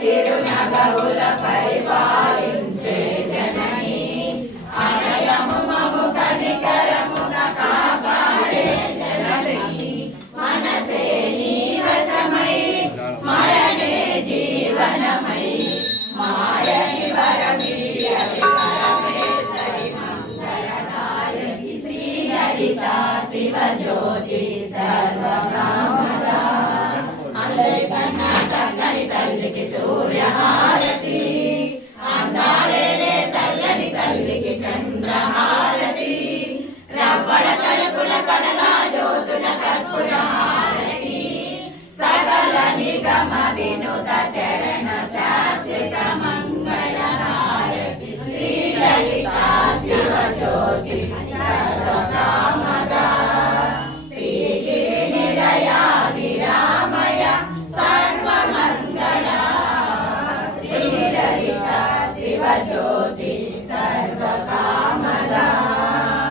చిరునగవుల పరిపాలించే జనని ఆలయము మము కనికరమున కాపాడే జనని మనసే నీవసమై స్మరణే జీవనమై మాయని వరమియవి పరమేశ్వరి మంగళదాయకి శ్రీలలిత శివజ్యోతి సర్వకామదా అందరికన్నా చక్కని తల్లికి సూర్యహారతి అందాలేనే చల్లని తల్లికి చంద్రహారతి రవ్వడ తడుపుల కనలా జ్యోతుల కర్పూర హారతి సకల నిగమ